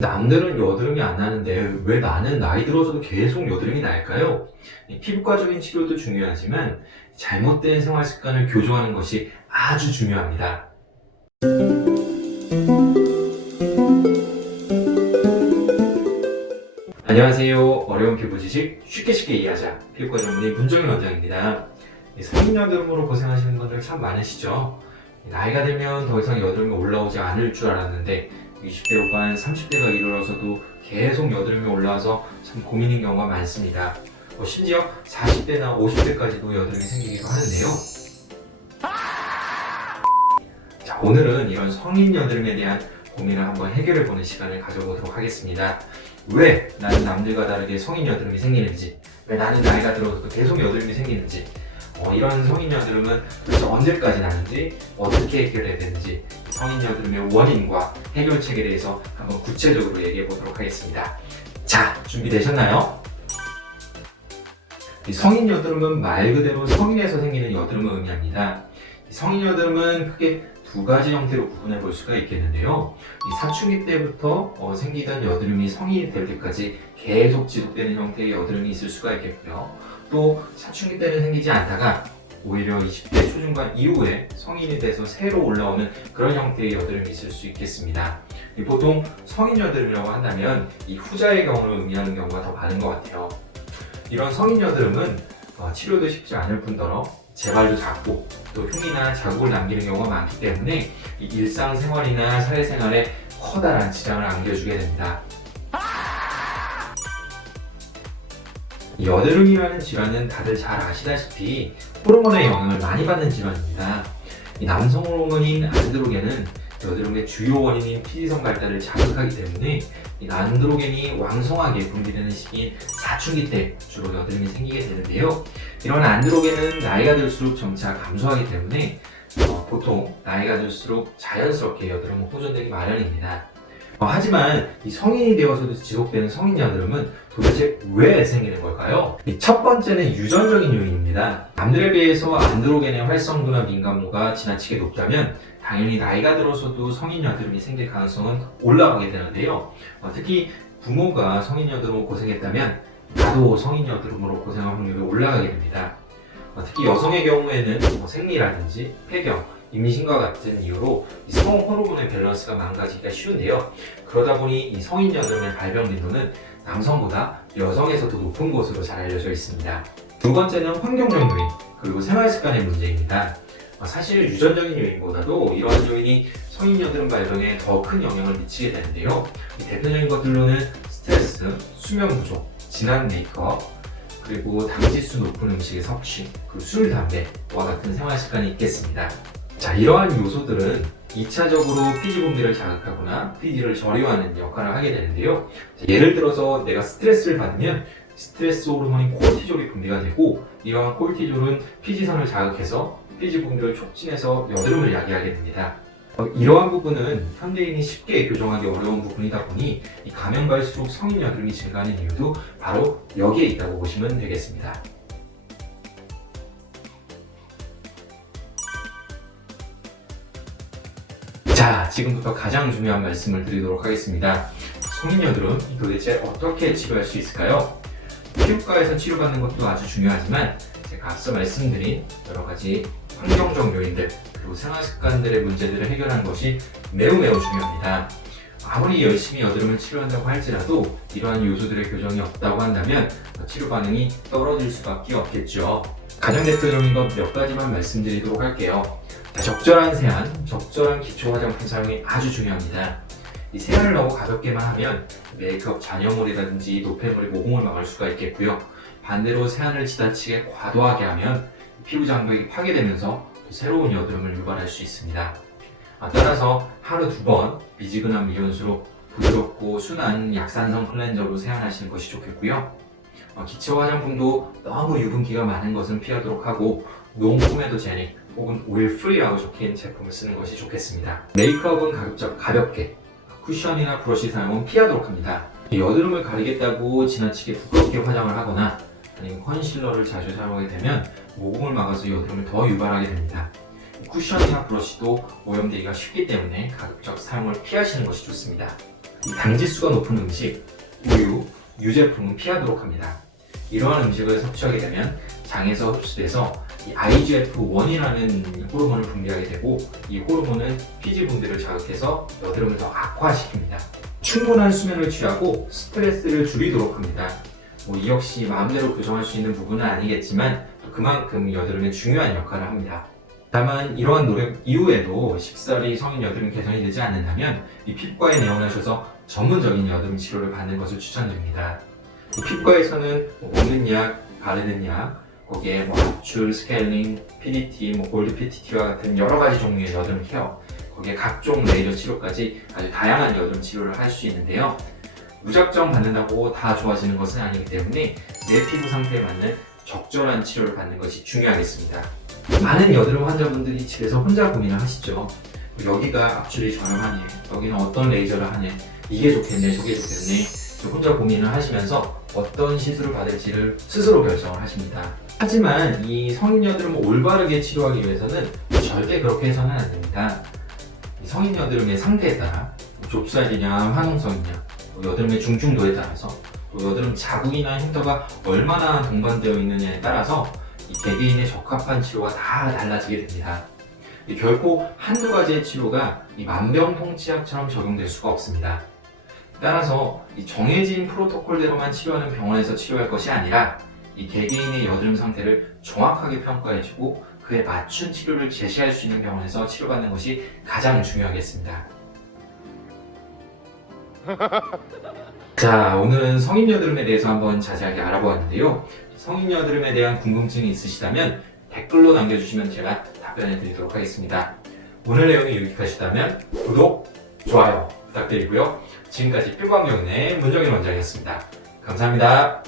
남들은 여드름이 안 나는데 왜 나는 나이 들어서도 계속 여드름이 날까요? 이 피부과적인 치료도 중요하지만 잘못된 생활 습관을 교정하는 것이 아주 중요합니다. 안녕하세요. 어려운 피부 지식 쉽게 쉽게 이해하자. 피부과 전문의 문정일 원장입니다. 이 성인 여드름으로 고생하시는 분들 참 많으시죠? 나이가 들면 더 이상 여드름이 올라오지 않을 줄 알았는데 20대 후반, 30대가 이르러서도 계속 여드름이 올라와서 참 고민인 경우가 많습니다. 뭐 심지어 40대나 50대까지도 여드름이 생기기도 하는데요. 자, 오늘은 이런 성인 여드름에 대한 고민을 한번 해결해 보는 시간을 가져보도록 하겠습니다. 왜 나는 남들과 다르게 성인 여드름이 생기는지, 왜 나는 나이가 들어서도 계속 여드름이 생기는지, 어, 이런 성인 여드름은 도대체 언제까지 나는지, 어떻게 해결해야 되는지, 성인 여드름의 원인과 해결책에 대해서 한번 구체적으로 얘기해 보도록 하겠습니다. 자, 준비되셨나요? 이 성인 여드름은 말 그대로 성인에서 생기는 여드름을 의미합니다. 이 성인 여드름은 크게 두 가지 형태로 구분해 볼 수가 있겠는데요. 이 사춘기 때부터 어, 생기던 여드름이 성인이 될 때까지 계속 지속되는 형태의 여드름이 있을 수가 있겠고요. 또 사춘기 때는 생기지 않다가 오히려 20대 초중반 이후에 성인이 돼서 새로 올라오는 그런 형태의 여드름이 있을 수 있겠습니다. 이 보통 성인 여드름이라고 한다면 이 후자의 경우를 의미하는 경우가 더 많은 것 같아요. 이런 성인 여드름은 어, 치료도 쉽지 않을 뿐더러 재발도 작고 또 흉이나 자국을 남기는 경우가 많기 때문에 이 일상생활이나 사회생활에 커다란 지장을 안겨주게 됩니다. 여드름이라는 질환은 다들 잘 아시다시피 호르몬의 영향을 많이 받는 질환입니다. 이 남성 호르몬인 안드로겐은 여드름의 주요 원인인 피지성 발달을 자극하기 때문에 이 안드로겐이 왕성하게 분비되는 시기인 사춘기 때 주로 여드름이 생기게 되는데요. 이런 안드로겐은 나이가 들수록 점차 감소하기 때문에 어, 보통 나이가 들수록 자연스럽게 여드름은 호전되기 마련입니다. 어, 하지만 이 성인이 되어서도 지속되는 성인 여드름은 도대체 왜 생기는 걸까요? 이첫 번째는 유전적인 요인입니다. 남들에 비해서 안드로겐의 활성도나 민감도가 지나치게 높다면 당연히 나이가 들어서도 성인 여드름이 생길 가능성은 올라가게 되는데요. 어, 특히 부모가 성인 여드름으로 고생했다면 나도 성인 여드름으로 고생할 확률이 올라가게 됩니다. 어, 특히 여성의 경우에는 뭐 생리라든지 폐경, 임신과 같은 이유로 이성 호르몬의 밸런스가 망가지기가 쉬운데요. 그러다 보니 이 성인 여드름의 발병 빈도는 남성보다 여성에서도 높은 것으로 잘 알려져 있습니다. 두 번째는 환경적 요인, 그리고 생활 습관의 문제입니다. 어, 사실 유전적인 요인보다도 이러한 요인이 성인 여드름 발병에 더 큰 영향을 미치게 되는데요. 이 대표적인 것들로는 스트레스, 수면 부족, 진한 메이크업, 그리고 당지수 높은 음식의 섭취, 그리고 술, 담배와 같은 생활 습관이 있겠습니다. 자, 이러한 요소들은 2차적으로 피지 분비를 자극하거나 피지를 저리화하는 역할을 하게 되는데요. 자, 예를 들어서 내가 스트레스를 받으면 스트레스 호르몬인 콜티졸이 분비가 되고 이러한 콜티졸은 피지선을 자극해서 피지 분비를 촉진해서 여드름을 야기하게 됩니다. 어, 이러한 부분은 현대인이 쉽게 교정하기 어려운 부분이다 보니 이 감염 갈수록 성인 여드름이 증가하는 이유도 바로 여기에 있다고 보시면 되겠습니다. 자, 지금부터 가장 중요한 말씀을 드리도록 하겠습니다. 성인 여드름 도대체 어떻게 치료할 수 있을까요? 피부과에서 치료받는 것도 아주 중요하지만 제가 앞서 말씀드린 여러 가지 환경적 요인들 그리고 생활 습관들의 문제들을 해결하는 것이 매우 매우 중요합니다. 아무리 열심히 여드름을 치료한다고 할지라도 이러한 요소들의 교정이 없다고 한다면 치료 반응이 떨어질 수밖에 없겠죠. 가장 대표적인 것 몇 가지만 말씀드리도록 할게요. 자, 적절한 세안, 적절한 기초 화장품 사용이 아주 중요합니다. 이 세안을 너무 가볍게만 하면 메이크업 잔여물이라든지 노폐물이 모공을 막을 수가 있겠고요. 반대로 세안을 지나치게 과도하게 하면 피부 장벽이 파괴되면서 또 새로운 여드름을 유발할 수 있습니다. 아, 따라서 하루 두 번 미지근한 미온수로 부드럽고 순한 약산성 클렌저로 세안하시는 것이 좋겠고요. 어, 기초 화장품도 너무 유분기가 많은 것은 피하도록 하고 농포메도 제닉 혹은 오일 프리라고 적힌 제품을 쓰는 것이 좋겠습니다. 메이크업은 가급적 가볍게 쿠션이나 브러쉬 사용은 피하도록 합니다. 이 여드름을 가리겠다고 지나치게 두껍게 화장을 하거나 아니면 컨실러를 자주 사용하게 되면 모공을 막아서 여드름을 더 유발하게 됩니다. 쿠션이나 브러쉬도 오염되기가 쉽기 때문에 가급적 사용을 피하시는 것이 좋습니다. 이 당지수가 높은 음식, 우유, 유제품은 피하도록 합니다. 이러한 음식을 섭취하게 되면 장에서 흡수돼서 이 IGF-1이라는 호르몬을 분비하게 되고 이 호르몬은 피지 분비를 자극해서 여드름을 더 악화시킵니다. 충분한 수면을 취하고 스트레스를 줄이도록 합니다. 뭐 이 역시 마음대로 교정할 수 있는 부분은 아니겠지만 그만큼 여드름에 중요한 역할을 합니다. 다만 이러한 노력 이후에도 쉽사리 성인 여드름 개선이 되지 않는다면 이 피부과에 내원하셔서 전문적인 여드름 치료를 받는 것을 추천드립니다. 이 피부과에서는 뭐 먹는 약, 바르는 약, 거기에 뭐 압출, 스케일링, PDT, 뭐 골드 PTT와 같은 여러 가지 종류의 여드름 케어, 거기에 각종 레이저 치료까지 아주 다양한 여드름 치료를 할 수 있는데요. 무작정 받는다고 다 좋아지는 것은 아니기 때문에 내 피부 상태에 맞는 적절한 치료를 받는 것이 중요하겠습니다. 많은 여드름 환자분들이 집에서 혼자 고민을 하시죠. 여기가 압출이 저렴하네, 여기는 어떤 레이저를 하네, 이게 좋겠네, 저게 좋겠네, 저 혼자 고민을 하시면서 어떤 시술을 받을지를 스스로 결정을 하십니다. 하지만 이 성인 여드름을 올바르게 치료하기 위해서는 절대 그렇게 해서는 안 됩니다. 이 성인 여드름의 상태에 따라 좁쌀이냐 화농성이냐 또 여드름의 중증도에 따라서 또 여드름 자국이나 흉터가 얼마나 동반되어 있느냐에 따라서 이 개개인의 적합한 치료가 다 달라지게 됩니다. 이 결코 한두 가지의 치료가 이 만병통치약처럼 적용될 수가 없습니다. 따라서 이 정해진 프로토콜대로만 치료하는 병원에서 치료할 것이 아니라 이 개개인의 여드름 상태를 정확하게 평가해주고 그에 맞춘 치료를 제시할 수 있는 병원에서 치료받는 것이 가장 중요하겠습니다. 자, 오늘은 성인 여드름에 대해서 한번 자세하게 알아보았는데요. 성인 여드름에 대한 궁금증이 있으시다면 댓글로 남겨주시면 제가 답변해 드리도록 하겠습니다. 오늘 내용이 유익하시다면 구독, 좋아요 부탁드리고요. 지금까지 필광경의 문정인 원장이었습니다. 감사합니다.